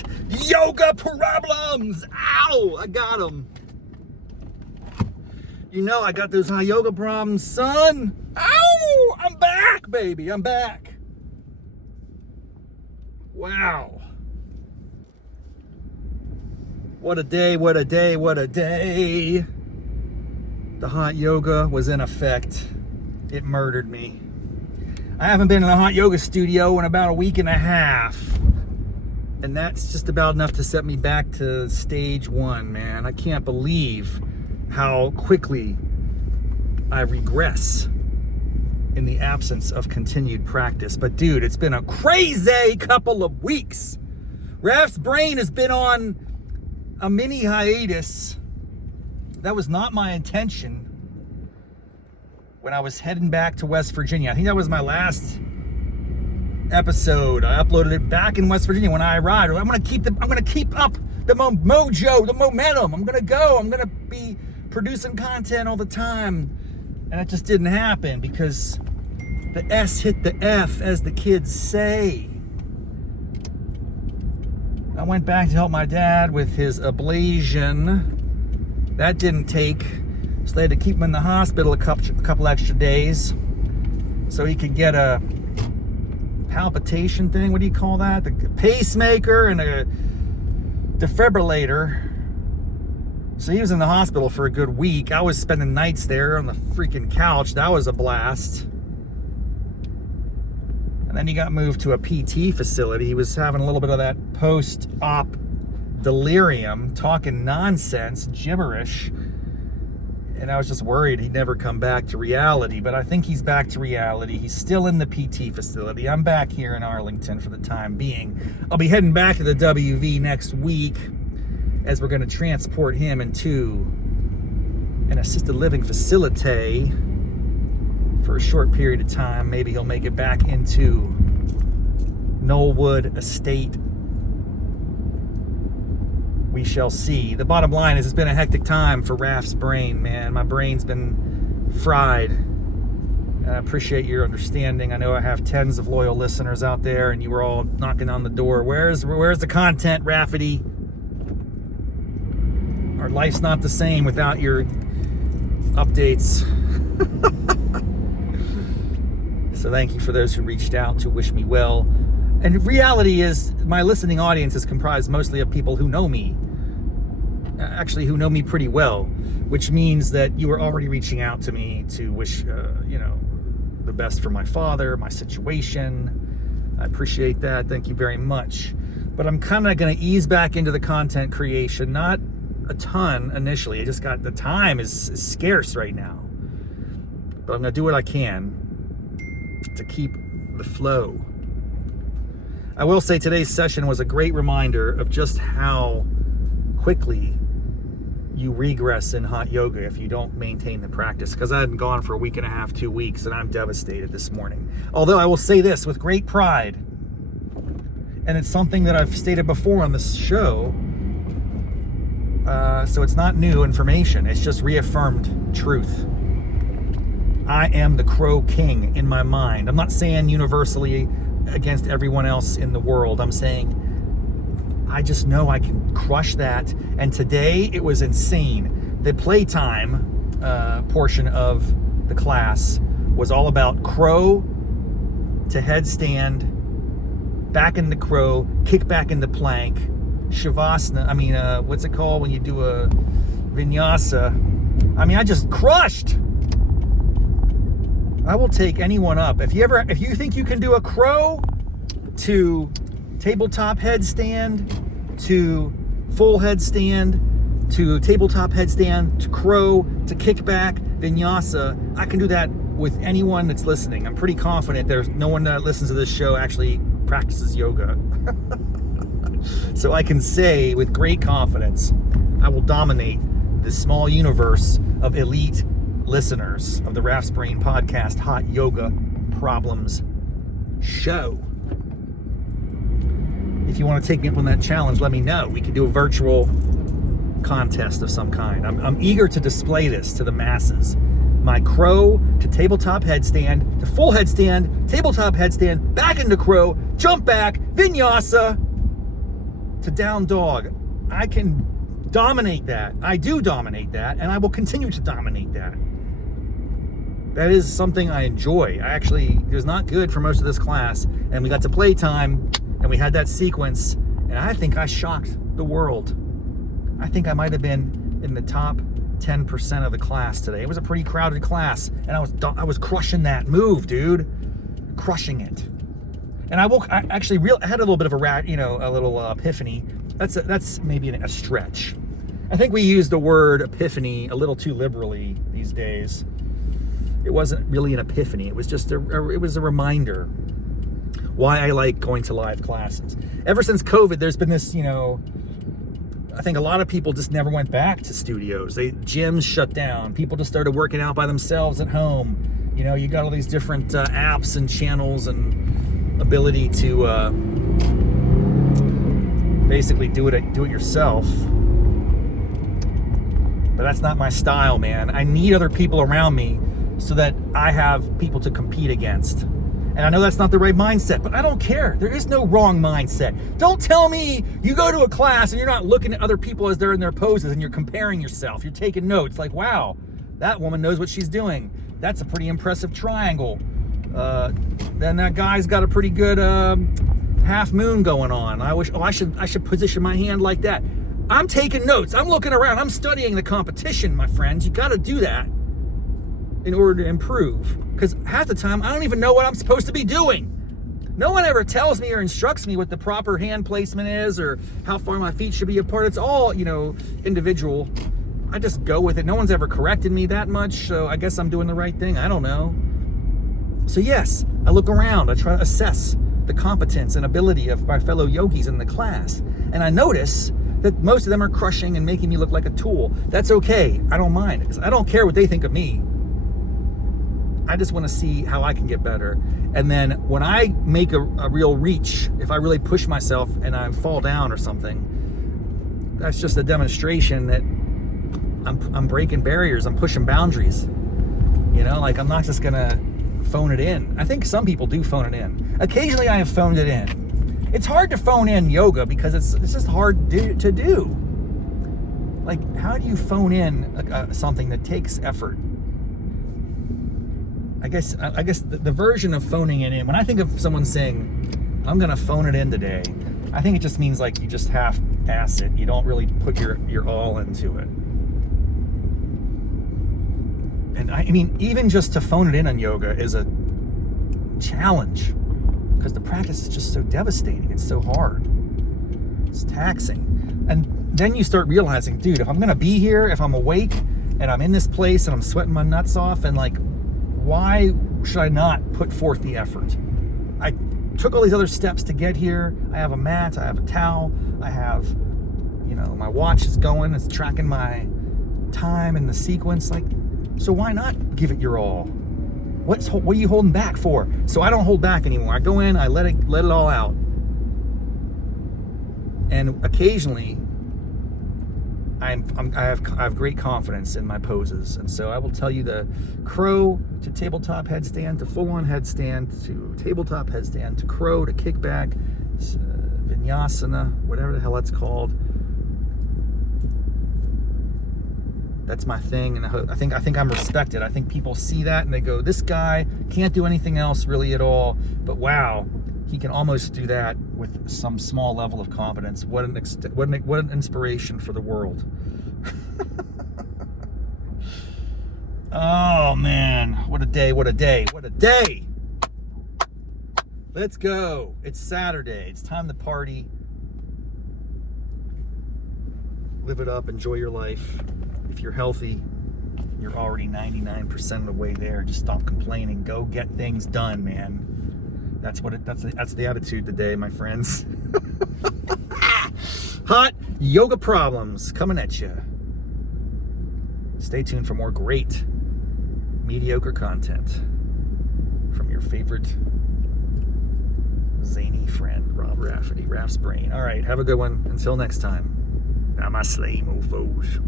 hot yoga problems. Ow, I got them. You know I got those hot yoga problems, son. Ow, I'm back, baby, I'm back. Wow. What a day, what a day, what a day. The hot yoga was in effect. It murdered me. I haven't been in a hot yoga studio in about a week and a half. And that's just about enough to set me back to stage one, man. I can't believe how quickly I regress in the absence of continued practice. But dude, it's been a crazy couple of weeks. Raff's brain has been on a mini hiatus. That was not my intention when I was heading back to West Virginia. I think that was my last episode. I uploaded it back in West Virginia when I arrived. I'm gonna keep up the mojo, the momentum. I'm gonna be producing content all the time. And it just didn't happen because the S hit the F, as the kids say. I went back to help my dad with his ablation. That didn't take, so they had to keep him in the hospital a couple extra days so he could get a palpitation thing. What do you call that? The pacemaker and a defibrillator. So he was in the hospital for a good week. I was spending nights there on the freaking couch. That was a blast. And then he got moved to a PT facility. He was having a little bit of that post-op delirium, talking nonsense, gibberish. And I was just worried he'd never come back to reality. But I think he's back to reality. He's still in the PT facility. I'm back here in Arlington for the time being. I'll be heading back to the WV next week as we're going to transport him into an assisted living facility for a short period of time. Maybe he'll make it back into Knollwood Estate. We shall see. The bottom line is it's been a hectic time for Raff's brain, man. My brain's been fried. And I appreciate your understanding. I know I have tens of loyal listeners out there, and you were all knocking on the door. Where's the content, Raffity? Our life's not the same without your updates. So thank you for those who reached out to wish me well. And reality is, my listening audience is comprised mostly of people who know me. Actually, who know me pretty well, which means that you are already reaching out to me to wish, the best for my father, my situation. I appreciate that. Thank you very much. But I'm kind of going to ease back into the content creation. Not a ton initially. I just got, the time is scarce right now. But I'm going to do what I can to keep the flow. I will say today's session was a great reminder of just how quickly you regress in hot yoga if you don't maintain the practice. Because I hadn't gone for a week and a half, 2 weeks, and I'm devastated this morning. Although I will say this with great pride, and it's something that I've stated before on this show, so it's not new information, it's just reaffirmed truth. I am the Crow King in my mind. I'm not saying universally against everyone else in the world. I'm saying I just know I can crush that. And today it was insane. The playtime portion of the class was all about crow to headstand, back into crow, kick back into plank, shavasana. What's it called when you do a vinyasa? I just crushed. I will take anyone up. If you think you can do a crow to tabletop headstand, to full headstand, to tabletop headstand, to crow, to kickback, vinyasa, I can do that with anyone that's listening. I'm pretty confident there's no one that listens to this show actually practices yoga. So I can say with great confidence, I will dominate the small universe of elite listeners of the Raff's Brain podcast Hot Yoga Problems Show. If you want to take me up on that challenge, let me know. We can do a virtual contest of some kind. I'm eager to display this to the masses. My crow to tabletop headstand, to full headstand, tabletop headstand, back into crow, jump back, vinyasa. to down dog. I can dominate that. I do dominate that, and I will continue to dominate that. That is something I enjoy. It was not good for most of this class, and we got to playtime, and we had that sequence, and I think I shocked the world. I think I might have been in the top 10% of the class today. It was a pretty crowded class, and I was crushing that move, dude. Crushing it. And I had a little bit of a little epiphany. That's maybe a stretch. I think we use the word epiphany a little too liberally these days. It wasn't really an epiphany. It was just a reminder why I like going to live classes. Ever since COVID, there's been this, I think a lot of people just never went back to studios. Gyms shut down. People just started working out by themselves at home. You got all these different apps and channels and ability to basically do it yourself. But that's not my style, man. I need other people around me so that I have people to compete against. And I know that's not the right mindset, but I don't care. There is no wrong mindset. Don't tell me you go to a class and you're not looking at other people as they're in their poses and you're comparing yourself. You're taking notes like, wow, that woman knows what she's doing. That's a pretty impressive triangle. Then that guy's got a pretty good half moon going on. I should position my hand like that. I'm taking notes. I'm looking around. I'm studying the competition, my friends. You got to do that in order to improve. Because half the time, I don't even know what I'm supposed to be doing. No one ever tells me or instructs me what the proper hand placement is or how far my feet should be apart. It's all, individual. I just go with it. No one's ever corrected me that much, so I guess I'm doing the right thing. I don't know. So yes, I look around. I try to assess the competence and ability of my fellow yogis in the class. And I notice that most of them are crushing and making me look like a tool. That's okay. I don't mind, because I don't care what they think of me. I just want to see how I can get better. And then when I make a real reach, if I really push myself and I fall down or something, that's just a demonstration that I'm breaking barriers. I'm pushing boundaries. I'm not just gonna phone it in. I think some people do phone it in. Occasionally I have phoned it in. It's hard to phone in yoga because it's just hard to do. Like, how do you phone in something that takes effort? I guess the version of phoning it in, when I think of someone saying, I'm gonna phone it in today, I think it just means like you just half-ass it. You don't really put your all into it. And I mean, even just to phone it in on yoga is a challenge because the practice is just so devastating. It's so hard. It's taxing. And then you start realizing, dude, if I'm gonna be here, if I'm awake and I'm in this place and I'm sweating my nuts off, and like, why should I not put forth the effort? I took all these other steps to get here. I have a mat, I have a towel, I have, my watch is going, it's tracking my time and the sequence. Like, so why not give it your all? What are you holding back for? So I don't hold back anymore. I go in, I let it all out. And occasionally, I have great confidence in my poses, and so I will tell you the crow to tabletop headstand to full-on headstand to tabletop headstand to crow to kickback, vinyasana, whatever the hell that's called. That's my thing, and I think I'm respected. I think people see that and they go, "This guy can't do anything else really at all, but wow, he can almost do that with some small level of competence. What an inspiration for the world." Oh man, what a day, what a day, what a day. Let's go. It's Saturday. It's time to party. Live it up, enjoy your life. If you're healthy, you're already 99% of the way there. Just stop complaining. Go get things done, man. That's the attitude today, my friends. Hot yoga problems coming at you. Stay tuned for more great mediocre content from your favorite zany friend, Rob Rafferty, Raff's Brain. All right, have a good one. Until next time. Namaste, mofos.